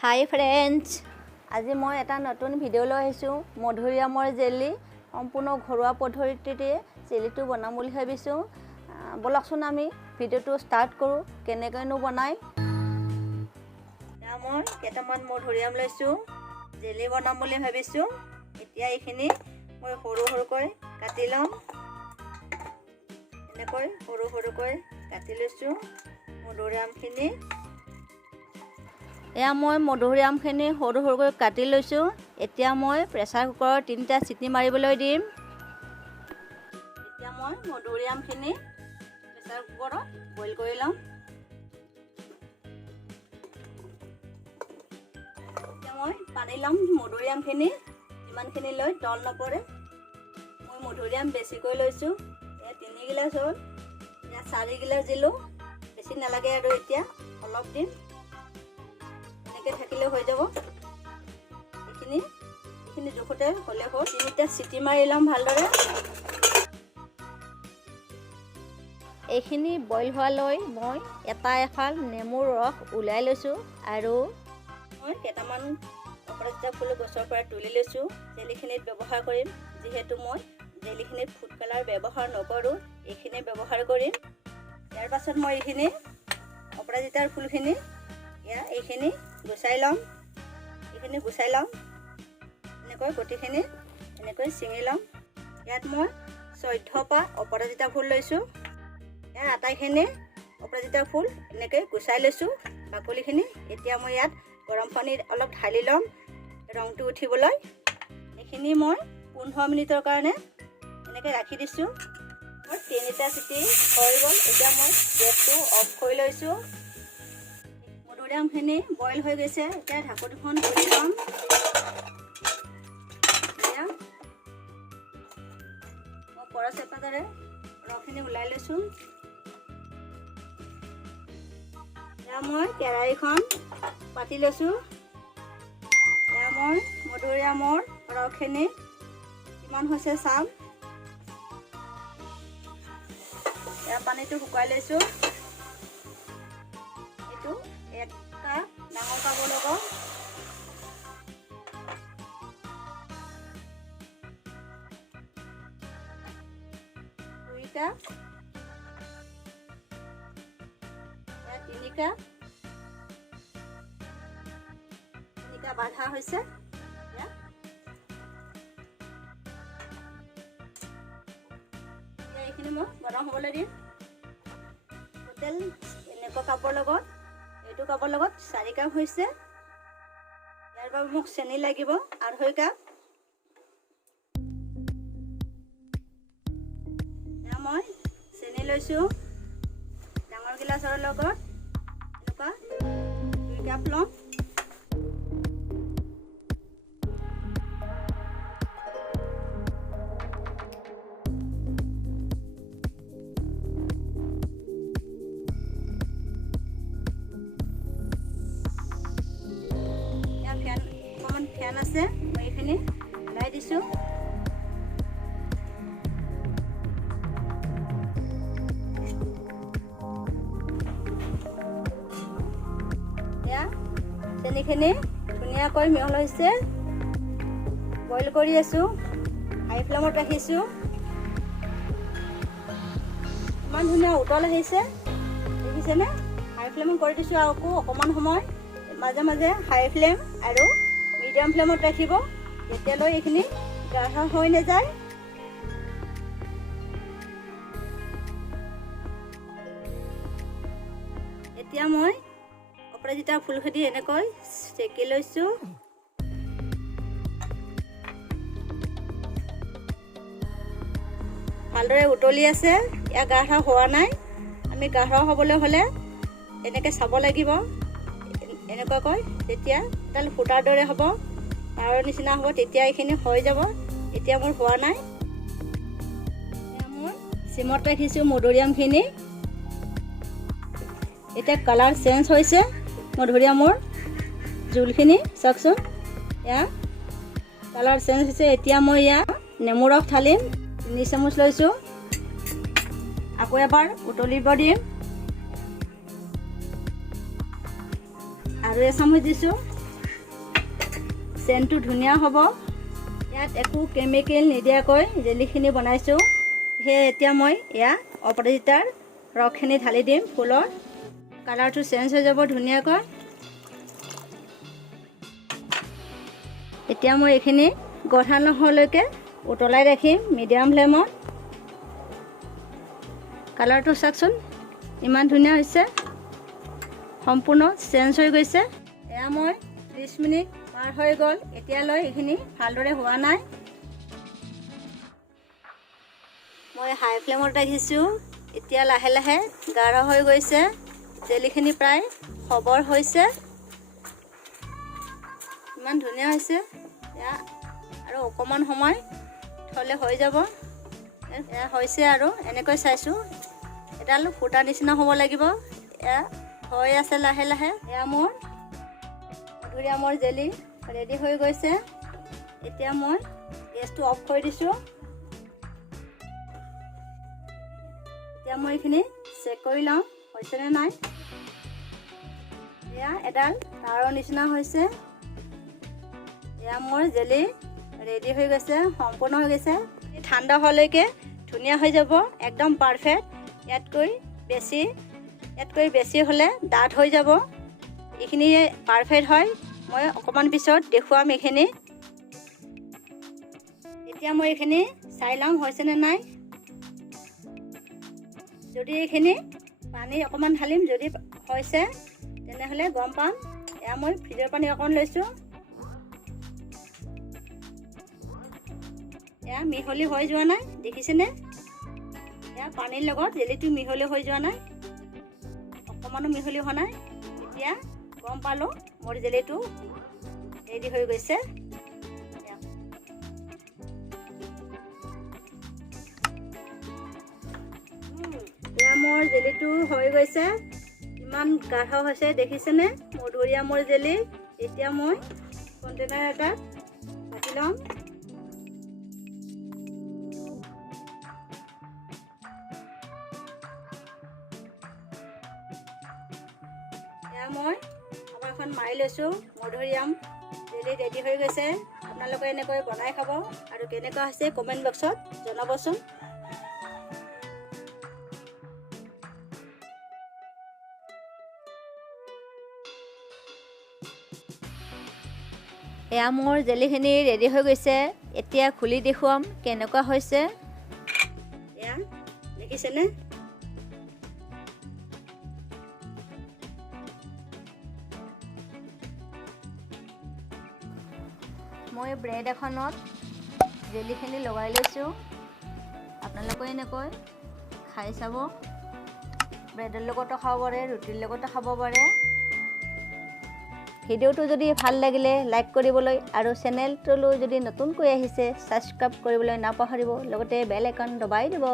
হাই friends, আজি মই এটা নতুন ভিডিঅ' লৈ আহিছোঁ। মধুৰিআমৰ জেলি সম্পূৰ্ণ ঘৰুৱা পদ্ধতিতে জেলিটো বনাম বুলি ভাবিছোঁ। বলকচোন আমি ভিডিঅ'টো ষ্টাৰ্ট কৰোঁ। কেনেকৈনো বনাই। এতিয়া মই কেইটামান মধুৰিআম লৈছোঁ, জেলি বনাম বুলি ভাবিছোঁ। এতিয়া এইখিনি মই সৰু সৰুকৈ কাটি ল'ম। এনেকৈ সৰু সৰুকৈ কাটি লৈছোঁ মধুৰিআমখিনি। এয়া মই মধুৰিআমখিনি সৰু সৰুকৈ কাটি লৈছোঁ। এতিয়া মই প্ৰেছাৰ কুকাৰত 3টা চিটি মাৰিবলৈ দিম। এতিয়া মই মধুৰিআমখিনি প্ৰেছাৰ কুকাৰত বইল কৰি ল'ম। এতিয়া মই পানী ল'ম। মধুৰিআমখিনি যিমানখিনি লৈ তল নপৰে। মই মধুৰিআম বেছিকৈ লৈছোঁ। এয়া 3 গিলাচ হ'ল। এতিয়া 4 গিলাচ দিলোঁ, বেছি নালাগে আৰু এতিয়া অলপ দিম। থাকিলে হৈ যাব। এইখিনি জোখতে হ'লে হ'ল। 3টা চিটি মাৰি ল'ম ভালদৰে। এইখিনি বইল হোৱালৈ মই এফাল নেমুৰ ৰস ওলাই লৈছোঁ আৰু মই কেইটামান অপৰাজিতা ফুল গছৰ পৰা তুলি লৈছোঁ। জেলিখিনিত ব্যৱহাৰ কৰিম। যিহেতু মই জেলিখিনিত ফুড কালাৰ ব্যৱহাৰ নকৰোঁ, এইখিনি ব্যৱহাৰ কৰিম। ইয়াৰ পাছত মই এইখিনি অপৰাজিতাৰ ফুলখিনি এইখিনি গুচাই ল'ম। এইখিনি গুচাই ল'ম। এনেকৈ গোটেইখিনি এনেকৈ ছিঙি ল'ম। ইয়াত মই 14টা অপৰাজিতা ফুল লৈছোঁ। ইয়াৰ আটাইখিনি অপৰাজিতা ফুল এনেকৈ গুচাই লৈছোঁ বাকলিখিনি। এতিয়া মই ইয়াত গৰম পানীত অলপ ঢালি ল'ম ৰংটো উঠিবলৈ। এইখিনি মই 15 মিনিটৰ কাৰণে এনেকৈ ৰাখি দিছোঁ। মোৰ 3টা চিটি হৈ গ'ল। এতিয়া মই গেছটো অফ কৰি লৈছোঁ। মধুৰিআমখিনি বইল হৈ গৈছে। এতিয়া ঢাকনিখন খুলি ল'ম। মই পৰা চেপাতেৰে ৰসখিনি ওলাই লৈছোঁ। এতিয়া মই কেৰাহীখন পাতি লৈছোঁ। এতিয়া মই মধুৰিআমৰ ৰসখিনি কিমান হৈছে চাম। এতিয়া পানীটো শুকুৱাই লৈছোঁ। এইটো এটা ডাঙৰ কাপৰ লগত দুইটা 3টা বাধা হৈছে। এইখিনি মই গৰম হ'বলৈ দিম। টোটেল এনেকুৱা কাপৰ লগত এইটো কাপৰ লগত 4 কাপ হৈছে। ইয়াৰ বাবে মোক চেনি লাগিব 2.5 কাপ। এতিয়া মই চেনি লৈছোঁ ডাঙৰ গিলাচৰ লগত। এনেকুৱা 2 কাপ ল'ম। ফেন আছে, মই এইখিনি ওলাই দিছোঁ। এতিয়া চেনিখিনি ধুনীয়াকৈ মিহল হৈছে। বইল কৰি আছোঁ। হাই ফ্লেমত ৰাখিছোঁ। ইমান ধুনীয়া উতল আহিছে, দেখিছেনে? হাই ফ্লেমত কৰি দিছোঁ। আকৌ অকণমান সময় মাজে মাজে হাই ফ্লেম আৰু মিডিয়াম ফ্লেমত ৰাখিব, যেতিয়ালৈ এইখিনি গাঢ় হৈ নাযায়। এতিয়া মই অপৰাজিতা ফুলখিনি এনেকৈ চেকি লৈছোঁ। ভালদৰে উতলি আছে। ইয়াৰ গাঢ় হোৱা নাই। আমি গাঢ় হ'বলৈ হ'লে এনেকৈ চাব লাগিব। এনেকুৱাকৈ যেতিয়া এডাল ফুটাৰ দৰে হ'ব, তাৰৰ নিচিনা হ'ব, তেতিয়া এইখিনি হৈ যাব। এতিয়া মোৰ হোৱা নাই। মই চিমত ৰাখিছোঁ মধুৰিআমখিনি। এতিয়া কালাৰ চেঞ্জ হৈছে মধুৰিআমৰ জোলখিনি। চাওকচোন, এয়া কালাৰ চেঞ্জ হৈছে। এতিয়া মই ইয়াত নেমু ৰস ঢালিম। 3 চামুচ লৈছোঁ। আকৌ এবাৰ উতলিব দিম। আৰু 1 চামুচ দিছোঁ। চেণ্টটো ধুনীয়া হ'ব। ইয়াত একো কেমিকেল নিদিয়াকৈ জেলিখিনি বনাইছোঁ। সেয়ে এতিয়া মই অপৰাজিতাৰ ৰসখিনি ঢালি দিম। ফুলৰ কালাৰটো চেঞ্জ হৈ যাব ধুনীয়াকৈ। এতিয়া মই এইখিনি গধা নোহোৱালৈকে উতলাই ৰাখিম মিডিয়াম ফ্লেমত। কালাৰটো চাওকচোন, ইমান ধুনীয়া হৈছে, সম্পূৰ্ণ চেঞ্জ হৈ গৈছে। এয়া মই 30 মিনিট পাৰ হৈ গ'ল, এতিয়ালৈ এইখিনি ভালদৰে হোৱা নাই। মই হাই ফ্লেমত ৰাখিছোঁ। এতিয়া লাহে লাহে গাঢ় হৈ গৈছে, জেলিখিনি প্ৰায় খবৰ হৈছে, ইমান ধুনীয়া হৈছে। এয়া আৰু অকণমান সময় থ'লে হৈ যাব। এয়া হৈছে আৰু এনেকৈ চাইছোঁ, এডাল ফুটা নিচিনা হ'ব লাগিব। এয়া হৈ আছে লাহে লাহে। এয়া মোৰ মধুৰিআমৰ জেলি ৰেডি হৈ গৈছে। এতিয়া মই গেছটো অফ কৰি দিছোঁ। এতিয়া মই এইখিনি চেক কৰি লওঁ হৈছেনে নাই। এয়া এডাল তাৰৰ নিচিনা হৈছে। এয়া মোৰ জেলি ৰেডি হৈ গৈছে, সম্পূৰ্ণ হৈ গৈছে। ঠাণ্ডা হোৱালৈকে ধুনীয়া হৈ যাব, একদম পাৰফেক্ট। ইয়াতকৈ বেছি হ'লে ডাঠ হৈ যাব। এইখিনি পাৰফেক্ট হয়। মই অকণমান পিছত দেখুৱাম এইখিনি। এতিয়া মই এইখিনি চাই ল'ম হৈছেনে নাই। যদি এইখিনি পানী অকণমান ঢালিম, যদি হৈছে তেনেহ'লে গম পাম। এয়া মই ফ্ৰিজৰ পানী অকণ লৈছোঁ। এয়া মিহলি হৈ যোৱা নাই, দেখিছেনে? এয়া পানীৰ লগত জেলিটো মিহলি হৈ যোৱা নাই, অকণমানো মিহলি হোৱা নাই। এতিয়া গম পালোঁ মোৰ জেলিটো ৰেডি হৈ গৈছে। এয়া মোৰ জেলিটো হৈ গৈছে, ইমান গাঢ় হৈছে দেখিছেনে? মধুৰিআমৰ জেলি। এতিয়া মই কণ্টেইনাৰ এটাত ৰাখি ল'ম। এয়া মই এখন মাৰি লৈছোঁ। মধুৰিআম জেলি ৰেডি হৈ গৈছে। আপোনালোকে এনেকৈ বনাই খাব আৰু কেনেকুৱা হৈছে কমেণ্ট বক্সত জনাবচোন। এয়া মোৰ জেলিখিনি ৰেডি হৈ গৈছে। এতিয়া খুলি দেখুৱাম কেনেকুৱা হৈছে। এয়া দেখিছেনে? মই ব্ৰেড এখনত জেলিখিনি লগাই লৈছোঁ। আপোনালোকে এনেকৈ খাই চাব। ব্ৰেডৰ লগতো খাব পাৰে, ৰুটিৰ লগতো খাব পাৰে। ভিডিঅ'টো যদি ভাল লাগিলে লাইক কৰিবলৈ আৰু চেনেলটোলৈ যদি নতুনকৈ আহিছে ছাবস্ক্ৰাইব কৰিবলৈ নাপাহৰিব। লগতে বেল আইকন দবাই দিব।